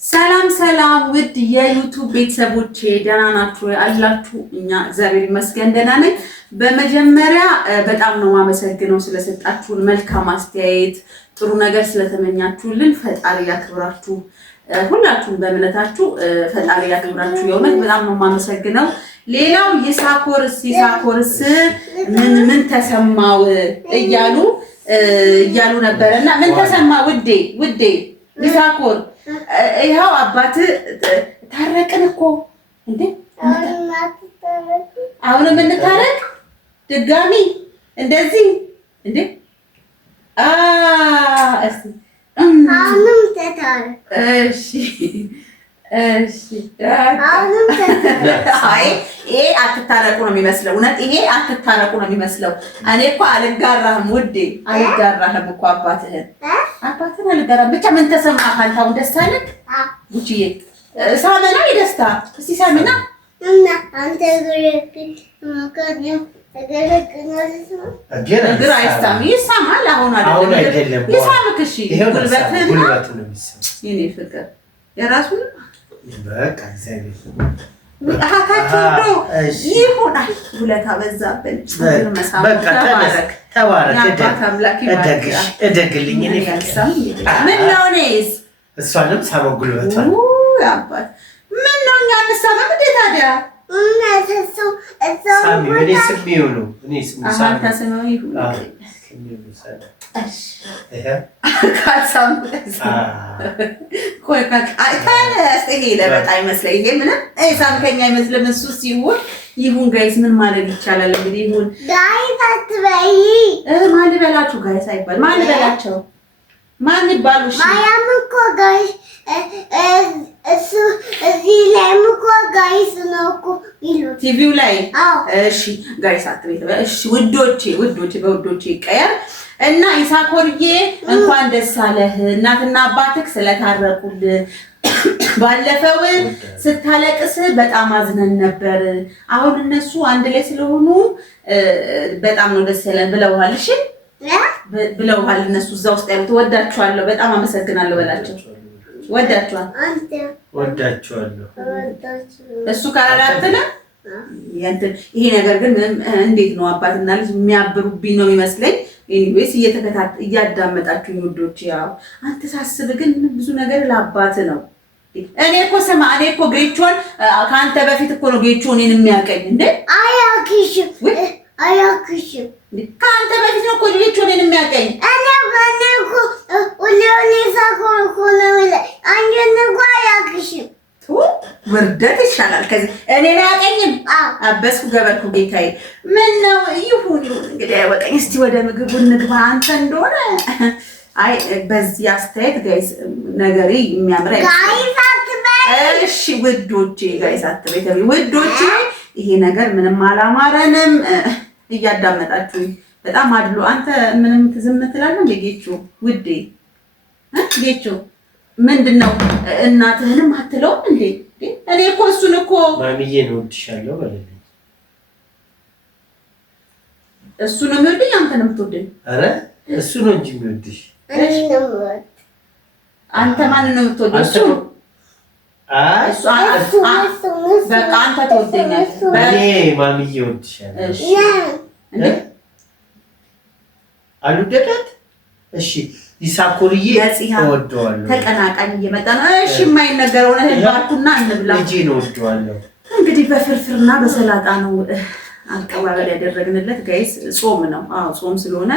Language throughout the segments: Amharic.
ሰላም ሰላም ውድ የዩቲዩብ ቤተሰቦቼ ደህና ናችሁ አላችሁ? እኛ እግዚአብሔር ይመስገን ደህና ነን። በመጀመሪያ በጣም ነው ማመሰግነው ስለሰጣችሁን መልካም አስተያየት፣ ጥሩ ነገር ስለተመኛችሁልን ፈጣሪ ያክብራችሁ። ሁላችሁም በእምነታችሁ ፈጣሪ ያክብራችሁ። የእውነት በጣም ነው ማመሰግነው። ሌላው ይሳኮርስ ምን ተሰማው እያሉ ነበርና ምን ተሰማ ውዴ ይሳኮር ይኸው አባት ታረቅን እኮ እንዴ አሁንም እንታረቅ ድጋሚ እንደዚህ እንዴ እስቲ አሁንም ተታረቅ እሺ አይ ይሄ አትታረቁ ነው የሚመስለው። እውነት ይሄ አትታረቁ ነው የሚመስለው። እኔ እኮ አልጋራህም ውዴ፣ አልጋራህም እኮ አባትህን አልጋራህም። ብቻ ምን ተሰማህ? አንተው ደስ አለህ? ጉቺዬ ሳመና የደስታ እስቲ ሳመና እና አንተ እግር አይሳም ይሳማል። አሁን አይደለም ይሳምክ። እሺ ጉልበትህን ነው የኔ ፍቅር የራሱ በቃ እግዚአብሔር ይሆናል። ሁለታ በዛብን በቃ ተባረክ እደግልኝ እኔ ምን ነው እኔስ እሷንም ሳመው ጉልበቷን አባት ምን ነው እኛ እንሳመም እንዴ ታዲያ ሳሚ እኔ ስሚው ነው እኔ ስሚው ይሁን ሳምከኛ አይመስልም። እሱ ሲሆን ይሁን ጋይስ ምን ማለት ይቻላል እንግዲህ ይሁን ጋይስ አትበይ ማን ልበላችሁ ጋይስ አይባል ማን ልበላቸው ማን ይባሉ ማያም እኮ ጋይስ እሱ እዚህ ላይ እኮ ጋይስ ነው እኮ ይሉት ቲቪው ላይ እሺ ጋይስ አትበይ እሺ ውዶቼ በውዶቼ ይቀየር እና ይሳኮርዬ እንኳን ደስ አለህ። እናትና አባትህ ስለታረቁልህ ባለፈው ስታለቅስ በጣም አዝነን ነበር። አሁን እነሱ አንድ ላይ ስለሆኑ በጣም ነው ደስ ያለን ብለውሃል። እሺ ብለውሃል። እነሱ እዛ ውስጥ ያሉት ወዳችኋለሁ፣ በጣም አመሰግናለሁ በላቸው። ወዳችኋለሁ እሱ ካላላተለ ይሄ ነገር ግን እንዴት ነው አባትና ልጅ የሚያብሩብኝ ነው የሚመስለኝ። ኤኒዌይስ እያዳመጣችሁኝ ውዶች፣ ያው አንተ ሳስብ ግን ብዙ ነገር ለአባት ነው። እኔ እኮ ጌቾን ከአንተ በፊት እኮ ነው ጌቾ እኔን የሚያውቀኝ እንዴ። አያክሽም ከአንተ በፊት ነው እኮ ጌቾ እኔን የሚያውቀኝ። ውርደት ይሻላል ከዚህ። እኔን አያውቀኝም። አበስኩ ገበርኩ ጌታዬ። ምን ነው ይሁን እንግዲህ አይወቀኝ። እስቲ ወደ ምግቡ እንግባ። አንተ እንደሆነ አይ በዚህ አስተያየት ጋይስ ነገሬ የሚያምር እሺ ውዶቼ ጋይስ አትበይ ውዶቼ፣ ይሄ ነገር ምንም አላማረንም። እያዳመጣችሁኝ በጣም አድሎ አንተ ምንም ዝም ትላለህ እንዴ ጌቾ ውዴ? ጌቾ ምንድነው እናትህንም አትለውም እንዴ? እኔ እኮ እሱን እኮ ማሚዬ ነው እወድሻለሁ በለኝ። እሱ ነው የሚወድኝ አንተ ነው የምትወደኝ? አረ እሱ ነው እንጂ የሚወድሽ። አንተ ማን ነው የምትወደው? እሱ በቃ አንተ ትወደኛለህ። እኔ ማሚዬ እወድሻለሁ። እሺ አልወደዳት። እሺ ይሳኮርዬ እወደዋለሁ። ተቀናቃኝ እየመጣ ነው። እሺ የማይነገረው ነው ባርኩና እንብላ። ልጄ ነው እወደዋለሁ። እንግዲህ በፍርፍርና በሰላጣ ነው አቀባበል ያደረግንለት ጋይስ። ጾም ነው። አዎ ጾም ስለሆነ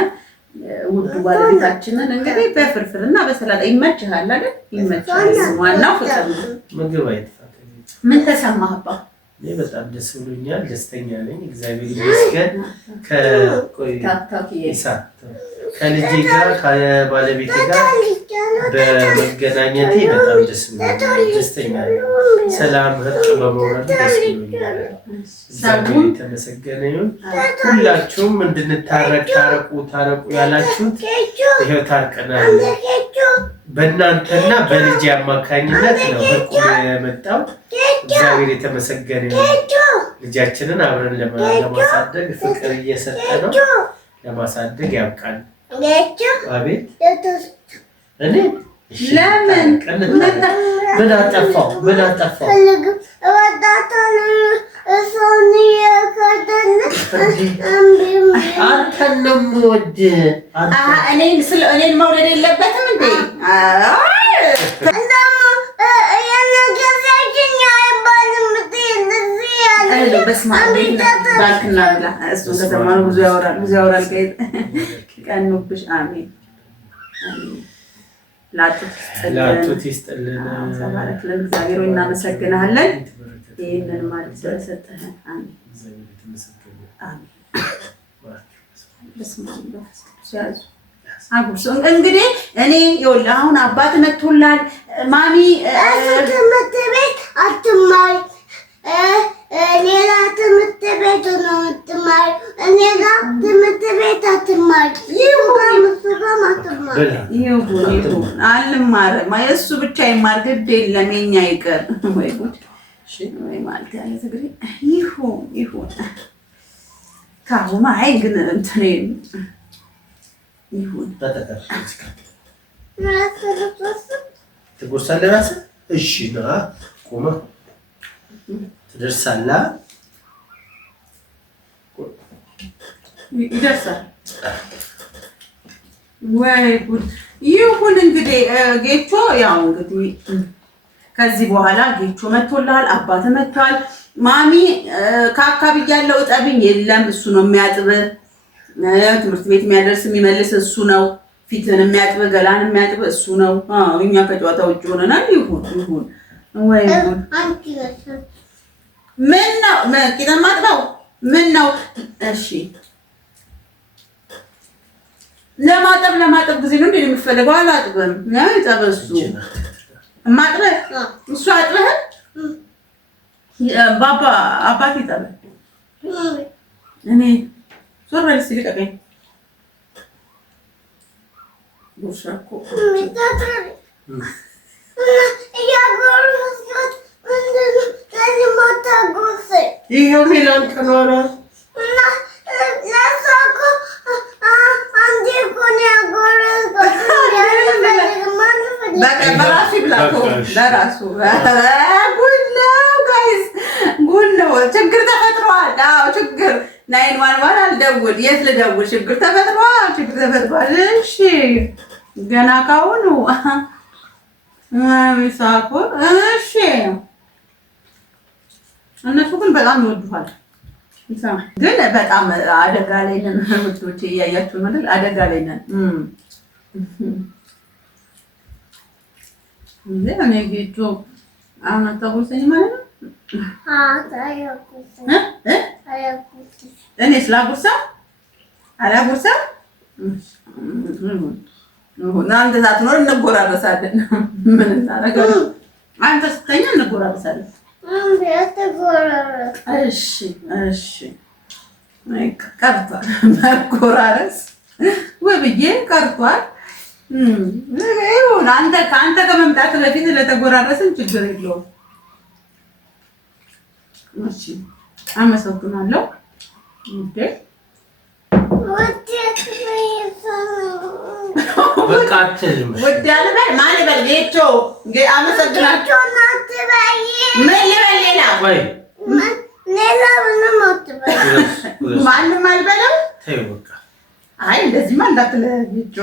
ውዱ ባለቤታችንን እንግዲህ በፍርፍርና በሰላጣ ይመችሃል አይደል? ይመችሃል። ዋናው ፍቅር ነው። ምግብ አይጥፋት። ምን ተሰማህባ? እኔ በጣም ደስ ብሎኛል። ደስተኛ ነኝ። እግዚአብሔር ይመስገን። ከልጄ ጋር ከባለቤቴ ጋር በመገናኘቴ በጣም ደስተኛ ነኝ። ሰላም እርቅ በመውረዱ ደስ ብሎኛል። እግዚአብሔር የተመሰገነ ይሁን። ሁላችሁም እንድንታረቅ ታረቁ ያላችሁት ይሄው ታርቀናል። በእናንተና በልጄ አማካኝነት ነው እርቁ የመጣው። እግዚአብሔር የተመሰገነ ይሁን። ልጃችንን አብረን ለማሳደግ ፍቅር እየሰጠ ነው። ለማሳደግ ያብቃል። አቤት እኔ ለምን ምን አጠፋው? አንተንም ወድ እኔን መውደድ የለበትም እንዴ? በስመ አብ ባልክና ብላ እሱ ከተማሩ ብዙ ያወራል። ቀኑብሽ። አሜን። ላጡት ይስጥልን። ተባረክልን። እግዚአብሔር እናመሰግናለን። ይህንን ማለት ስለሰጠህን አሜን። እንግዲህ እኔ ይኸውልህ አሁን አባት መጥቶላል። ማሚ ትምህርት ቤት አትማሪ፣ ሌላ ትምህርት ቤት ነው የምትማሪ። ሌላ ትምህርት ቤት አትማሪ። ይሁን አልማርም። እሱ ብቻ ይማር ግድ የለም የኛ ይቀር። ወይ ጉድ ወይ ማለት ያለ ትግሬ ይሁን ካሁን አይ ግን እንትን ይሁን ትጎርሳለህ እራስህ። እሺ ና ቆመህ ትደርሳለህ። ይደርሳል ወይ ጉድ ይሁን። እንግዲህ ጌቾ ያው እንግዲህ ከዚህ በኋላ ጌቾ መጥቶልሃል፣ አባት መጥቷል። ማሚ ከአካባቢ ያለው እጠብኝ የለም እሱ ነው የሚያጥብህ። ትምህርት ቤት የሚያደርስ የሚመልስ እሱ ነው። ፊትን የሚያጥብህ ገላን የሚያጥብህ እሱ ነው። እኛ ከጨዋታ ውጭ ሆነናል። ይሁን ወይ ጉድ ምን ነው ቂጠን ማጥበው ምን ነው? እሺ ለማጠብ ጊዜ ነው እንዴ የሚፈልገው? አላጥብም ነው ይጠበሱ ማጥበህ እሱ አጥበህ ባባ አባቴ ይጠበ እኔ ዞር በል እስኪ ልቀቀኝ። ቦሻኮ ይሄው ሌላም ከኖረ በራሱ ይብላቶ በራሱ ጉድ ነው ጋይስ፣ ጉድ ነው። ችግር ተፈጥሯል። አዎ ችግር 911 አልደውል የት ልደውል? ችግር ተፈጥሯል። እሺ ገና ካሁኑ ሚሳኮ እሺ። እነሱ ግን በጣም ይወዱሃል። ግን በጣም አደጋ ላይ ነን ውዶቼ፣ እያያችሁ ማለት አደጋ ላይ ነን። እኔ ጌቾ አሁን አታጎርሰኝ ማለት ነው። እኔ ስላጎርሳ አላጎርሳ አንተ ሳትኖር እንጎራረሳለን። ምን እናደርጋለን? አንተ ስተኛ እንጎራረሳለን። እሺ ቀርቷል መጎራረስ ውብዬ ቀርቷል። ይሁን አንተ ከአንተ ከመምጣት በፊት ለተጎራረስን ችግር የለውም። እሺ አመሰግናለሁ። በቃ አትልም። ውድ አልበል ማን ልበል? ጌቾ አመሰግናለሁ። ምን ልበል ሌላ? ማንም አልበለው። አይ እንደዚህማ እንዳትለ ጌቾ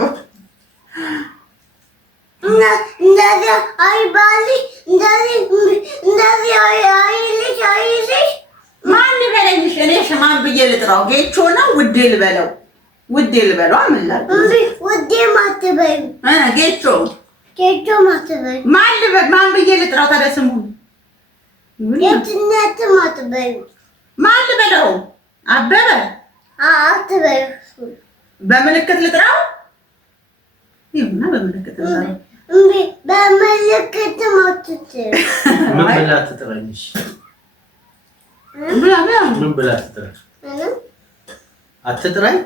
እንደዚህ አይባል እንደዚህ አይልሽ ማን ይበለኝሽ? እኔ ሽማን ብዬ ልጥራው? ጌቾ ነው ውዴ ልበለው? ውዴ ልበለው? ምን ላድርግ? ውዴ ማትበይ ጌቾ ማትበይ ማን ብዬ ልጥራው ታዲያ? ስሙን የትነት ማትበይ ማን ልበለው? አበበ አትበይ። በምልክት ልጥራው? ይሁንና በምልክት ልጥራው። በምልክት ማትት ምን ብላ ትጥራኝሽ? ምን ብላ ትጥራኝ? አትጥራኝ።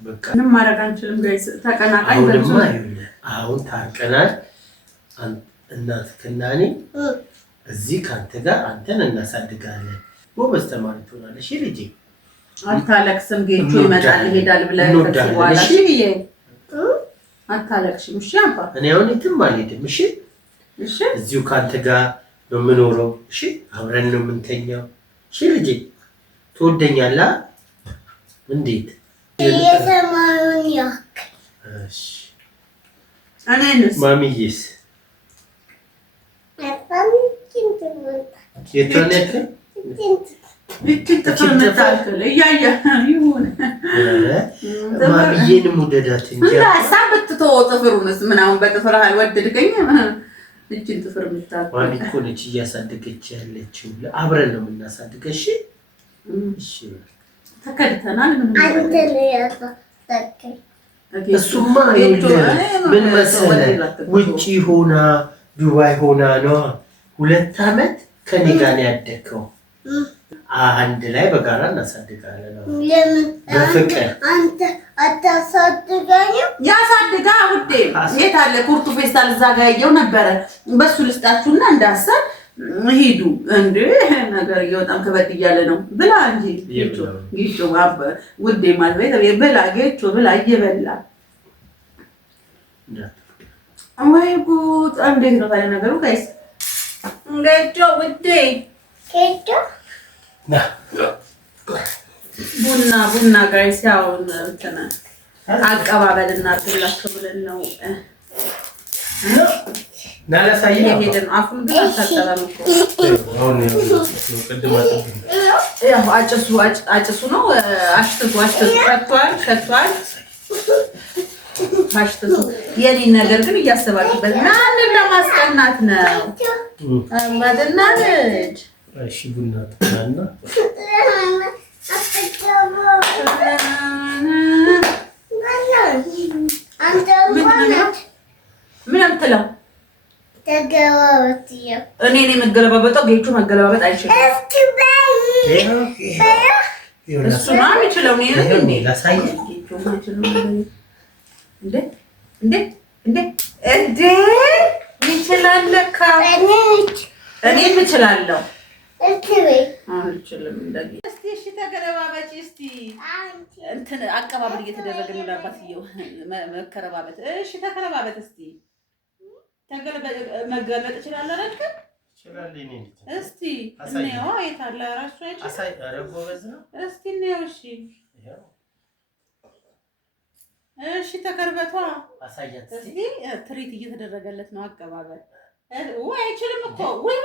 በቃ ምንም ማድረግ አንችልም ጋይስ። ተቀናቃኝ አሁን ታርቀናል። እናትህና እኔ እዚህ ከአንተ ጋር አንተን እናሳድጋለን። ጎበዝ ተማሪ ትሆናለሽ ልጄ። አታለቅስም። ጌቾ ይመጣል ይሄዳል ብለህ ከዚህ በኋላ እሺ ብዬ አታለቅሽም? እሺ አባ እኔ አሁን የትም አልሄድም። እሺ እሺ እዚሁ ከአንተ ጋር ነው የምኖረው። እሺ አብረን ነው የምንተኛው። እሺ ልጄ ትወደኛለህ? እንዴት የሰማዩን ያክል። እሺ እኔንስ ማሚዬስ የቷን ያክል? ይችን ጥፍር የምታክል እያየህ ይሁን። ማሚዬንም ውደዳት እንጂ ሀሳብ ብትተወው ጥፍሩንስ ምን አሁን በጥፍር አልወደድከኝ? ይችን ጥፍር የምታክል ማሚ እኮ ነች እያሳደገች ያለችው። አብረን ነው የምናሳድገው። እሺ እሺ ተከድተናል። አንተ ነው ያሳደገኝ። እሱማ ምን መሰለህ ውጪ ሆና ዱባይ ሆና ነው 2 ዓመት ከኔ ጋር ነው ያደግከው። አንድ ላይ በጋራ እናሳድጋለን። ለምን በፍቅር አንተ አታሳድገኝም? ያሳድጋ ውዴ። የት አለ ኩርቱ ፌስታል? እዛ ጋር ያየው ነበረ። በሱ ልስጣችሁና እንዳሰብ ሂዱ። እንዴ ነገር በጣም ከበድ እያለ ነው። ብላ እንጂ ጌቾ ውዴ ማለት ብላ ጌቾ ብላ እየበላ ወይ ጉድ! እንዴት ነው ታዲያ ነገሩ? ጋይስ ጌቾ ውዴ ጌቾ ቡና ጋይስ ያው እንትን አቀባበል እናድርግላቸው ብለን ነው የሄድን። አፉን ግን አታጠበም እኮ ያው አጭሱ ነው። አሽትቱ ሸቷል። አሽትቱ የኔን ነገር ግን እያሰባችሁበት ማንን ለማስቀናት ነው? ማደና ልጅ እሺ ቡና ተናና ምን አምጥለው ተገባበት። እኔ የምገለባበጠው ጌቹ መገለባበጥ አይችልም። እሱ ነው የሚችለው። እንዴ ይችላል ለካ። እኔም እችላለሁ። አልችልም። እስቲ እሺ ተገለባበጪ። እስቲ እንትን አቀባበል እየተደረገ ነው ለአባትየው መከረባበት። እሺ ተከረባበት። እስቲ መገለጥ እችላለሁ አይደል? እስቲ እንየው። የት አለ እራሱ እስቲ እንየው። እሺ ተከርበቷ። እስቲ ትሪት እየተደረገለት ነው አቀባበል። ወይ አይችልም እኮ ወይ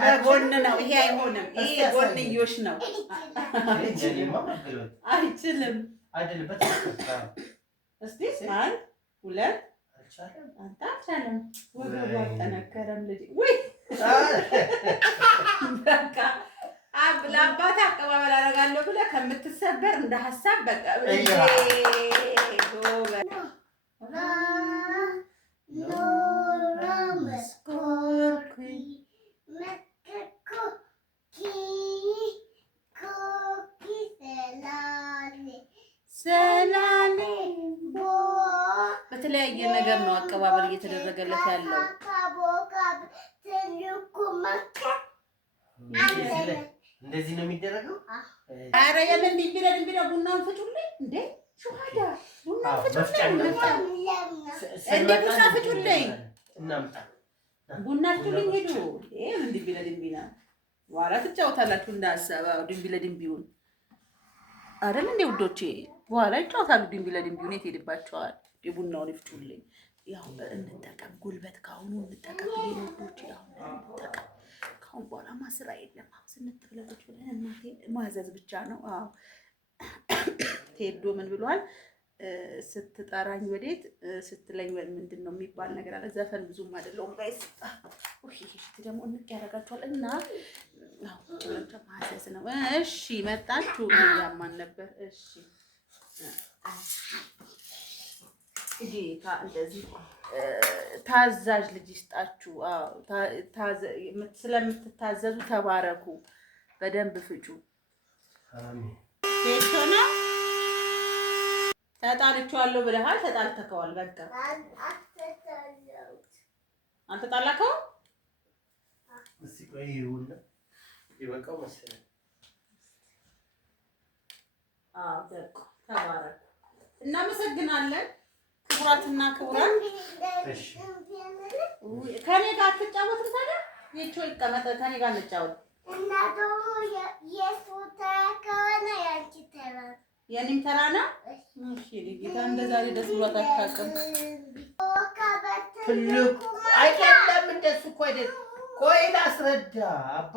በጎን ነው ይሄ። አይሆንም። ይሄ ጎንዮሽ ነው። አይችልም። እስቲ አንድ ሁለት አንተ አልቻለም። ወገቡ አልጠነከረም። ልጅ ወይ በቃ ለአባት አቀባበል አደርጋለሁ ብለህ ከምትሰበር እንደ ሀሳብ በቃ በተለያየ ነገር ነው አቀባበል እየተደረገለት ያለው። እንደዚህ ነው የሚደረገው። ኧረ የምን ድንቢለ ቡናውን ፍጩልኝ እንዴ! ሹሃዳ ቡናውን ፍጩልኝ። እንዴ ቡና ፍጩልኝ፣ ቡና ፍጩልኝ። ሄዱ ምን ድንቢለ በኋላ ትጫወታላችሁ እንዳሰበው። ድንቢለድንቢውን አይደል እንዴ ውዶቼ? በኋላ ይጫወታሉ። ድንቢለድንቢውን የት ሄድባቸዋል? ቡናውን ይፍጩልኝ። ያው እንጠቀም፣ ጉልበት ካሁኑ እንጠቀም ብዬ ነው ውዶቼ። አሁን እንጠቀም። ካሁን በኋላማ ስራ የለም። አሁን ስንትብለቶች ብለን እናቴ ማዘዝ ብቻ ነው። አዎ ቴዶ ምን ብሏል? ስትጠራኝ ወዴት ስትለኝ ምንድን ነው የሚባል ነገር አለ። ዘፈን ብዙም አይደለሁም ጋይስ። ደግሞ እንቅ ያደርጋችኋል እና ማዘዝ ነው። እሺ መጣችሁ። ያማን ነበር። እሺ እንደዚህ ታዛዥ ልጅ ይስጣችሁ። ስለምትታዘዙ ተባረኩ። በደንብ ፍጩ። ሆነ ተጣልቼዋለሁ ብለሃል። ተጣልተከዋል። በቃ አልተጣላከው። እስቲ ቆይ ይሁን ይበቃው መሰለኝ። በቃ ተባረኩ። እናመሰግናለን። ክቡራትና ክቡራን ከኔ ጋር አትጫወትም ታዲያ? ይቾ ይቀመጥ ከኔ ጋር እንጫወት። እና ደግሞ የሱ ተራ ከሆነ ያንቺ ተራ የኔም ተራ ነው። እሺ ጌታ እንደዛሬ ደስ ብሏት አታውቅም። አይደለም እንደሱ እኮ አይደለም። ቆይ ላስረዳ አባ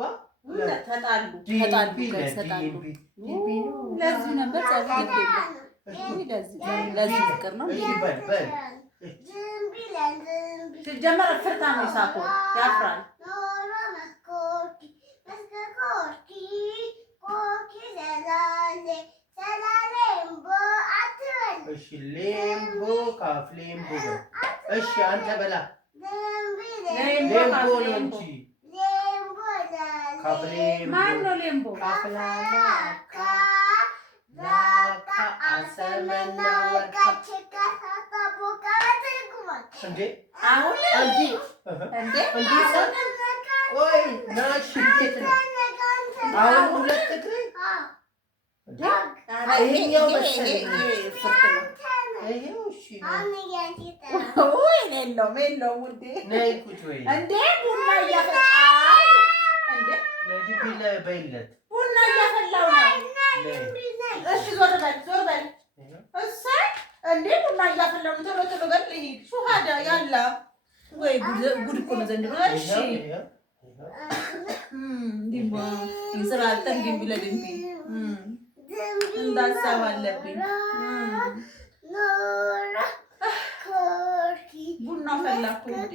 ተጣሉ። ለዚህ ነበር ለዚህ ፍቅር ነው ሲጀመር ፍርታ ነው ይሳኮ ያፍራል። እሺ ሌምቦ ካፍ ሌምቦ እሺ አንተ በላ ሌምቦ ነው እንጂ ካፍ ሌምቦ ማን ነው ሌምቦ? ካፍላካ ላካ አሰመና ወርካ እንዴ አሁን እንዴ ወይ ናሽ እንዴት ነው አሁን ሁለት እግሬ ይሄኛው መሰለኝ ፍርት ነው። ይሄው እሺ ነው ወይ የለውም ውዴ ነይ ቁጭ በይ እንዴ ቡና እያፈላሁ እንዴ ነዲብ በይለት ቡና እያፈላሁ ነው። እሺ ዞር በል እሰይ እንዴ ቡና እያፈላሁ ነው። ቶሎ በል ልሂድ ሹሃዳ ያላ ወይ ጉድ እኮ ነው ዘንድሮ። እሺ ዲማ ይስራተ እንዴ ለድንቢ እንዳሳብ አለብኝ። ቡና ፈላኩ እንዴ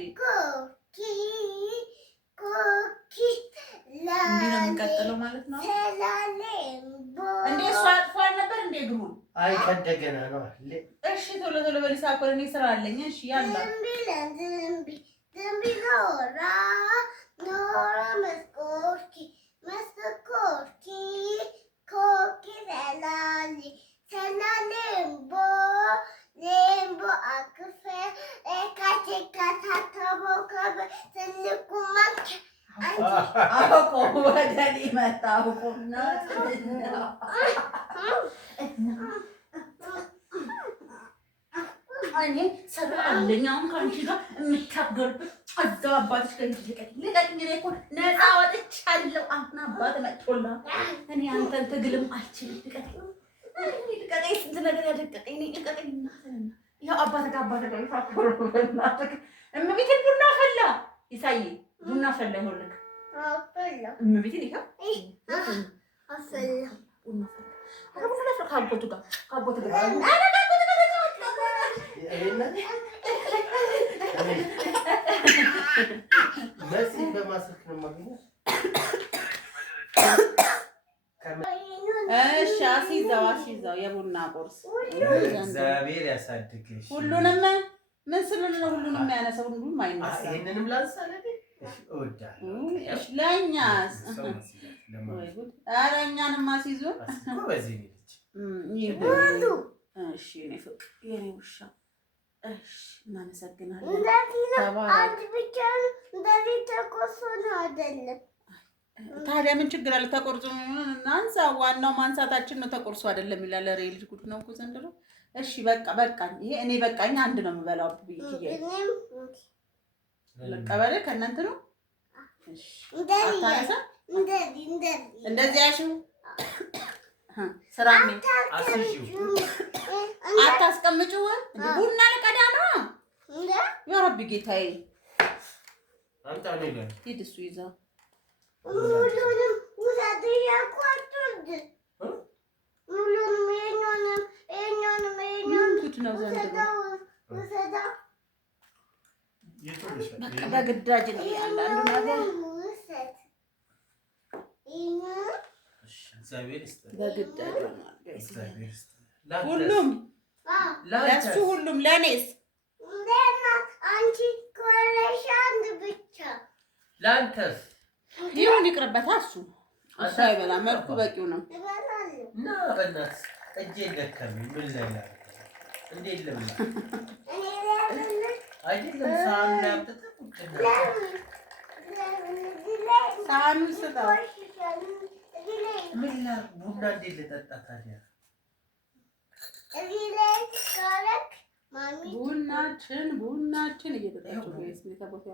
እንዲህ ነው የምንቀጥለው ማለት ነው እንዴ? እሷ አጥፏል ነበር እንዴ ግሩ? አይ ከደገና ነው። እሺ ቶሎ በሊሳ እኮ እኔ ስራ አለኝ። እሺ ያላ ወደኔ መጣ እኔ ስራ አለኝ። አሁን ከአንቺ ጋር የምታገርበት እዛው አባትሽ ጋር ልቀቅኝ። እኔ እኮ ነፃ ወጥቻለሁ። አሁን አባት መጥቶላት እኔ አንተን ትግልም አልችልም። ልቀቀኝ፣ ስንት ነገር ያደቀቀኝ ልቀቀኝ። ያው አባት ጋር ይፋፈሩበናትክ እመቤቴን ቡና ፈላ ይሳይ ቡና ፈላ ይሆንልክ እመቤቴን ይኸው ቡና ፈላ ከአጎቱ ጋር መሲ በማስልክ ነው የማገኘው። እሺ አስይዘው የቡና ቁርስ እግዚአብሔር ያሳድግሽ። ሁሉንም ምን ስሉን ነው ሁሉንም ያነሳው ሁሉም አይነሳም። ይሄንንም ላንሳለኝ እወዳለሁ። እሺ ለኛስ ኧረ እኛንም አስይዙን እኮ በዚህ ልጅ እሺ እኔ ፍቅር የኔ ውሻ እሺ እናመሰግናለን። አንድ ብቻ እንደዚህ ተቆርሶ ነው አይደለም? ታዲያ ምን ችግር አለ? ተቆርጾ እናንሳ። ዋናው ማንሳታችን ነው። ተቆርሶ አይደለም ይላል። ኧረ ልጅ ጉድ ነው እኮ ዘንድሮ። እሺ በቃኝ። ይሄ እኔ በቃኝ። አንድ ነው የምበላው ብዬ ለቀበለ ከእናንተ ነው። እሺ አታነሳ እንደዚህ ያሽው ስራሜ አታስቀምጪው። ቡና ልቀዳ ነው። ያ ረቢ ጌታዬ አንተ አለኝ ሂድ እሱ ይዛ ሙሉንም ውሰድ ያቋጥድ ሙሉንም የኛንም ጉድ ነው ዘንድሮ። ውሰዳ በግዳጅ ነው አንዳንዱ ነገር በግዳጅ ነው። ሁሉም ለእሱ ሁሉም ለእኔስ አንቺ ኮረሻ አንድ ብቻ ለአንተስ ይሁን ይቅርበታ። እሱ አይበላ መልኩ በቂው ነው። እና በእናትህ እጄን ደከመኝ። ምን ላይ እንዴት ልብላ? አይደለም ሳህኑን አምጥተህ ሳህኑን ስጠው። ምን ላድርግ? ቡና እንዴት ልጠጣ ታዲያ? እዚህ ላይ ካረክ ማሚ ቡናችን እየጠጣችሁ ወይስ ተቦታ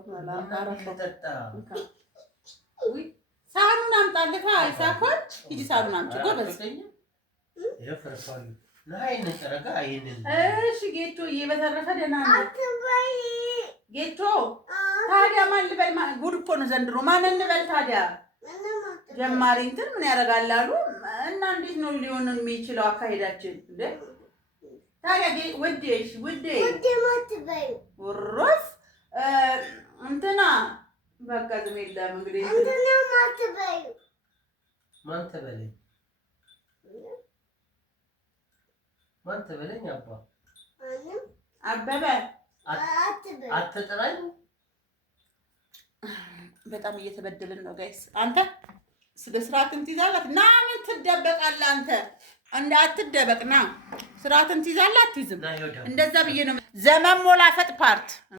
ሳህኑን አምጣልህ። አይሳኮን ሂጂ ሳህኑን አምጪ ጎበዝ። እሺ ጌቾዬ፣ በተረፈ ደህና ነህ? አትበይ ጌቾ። ታዲያ ማን ልበል? ጉድ እኮ ነው ዘንድሮ። ማን እንበል ታዲያ? ጀማሪ እንትን ምን ያደርጋል አሉ እና እንዴት ነው ሊሆን የሚችለው አካሄዳችን እንዴ? ታዲያ ውዴ ማትበይ ወሮስ እንትና በቃ ዝም የለም እንግዲህ እንትና ማትበይ ማን ተበለኝ አባ አበበ አትጥራኝ። በጣም እየተበደልን ነው ጋይስ። አንተ ስለ ስርዓትን ትይዛላት ና ምን ትደበቃለህ አንተ? አትደበቅ ና ስርዓትን ትይዛላት አትይዝም። እንደዛ ብዬ ነው ዘመን ሞላፈጥ ፓርት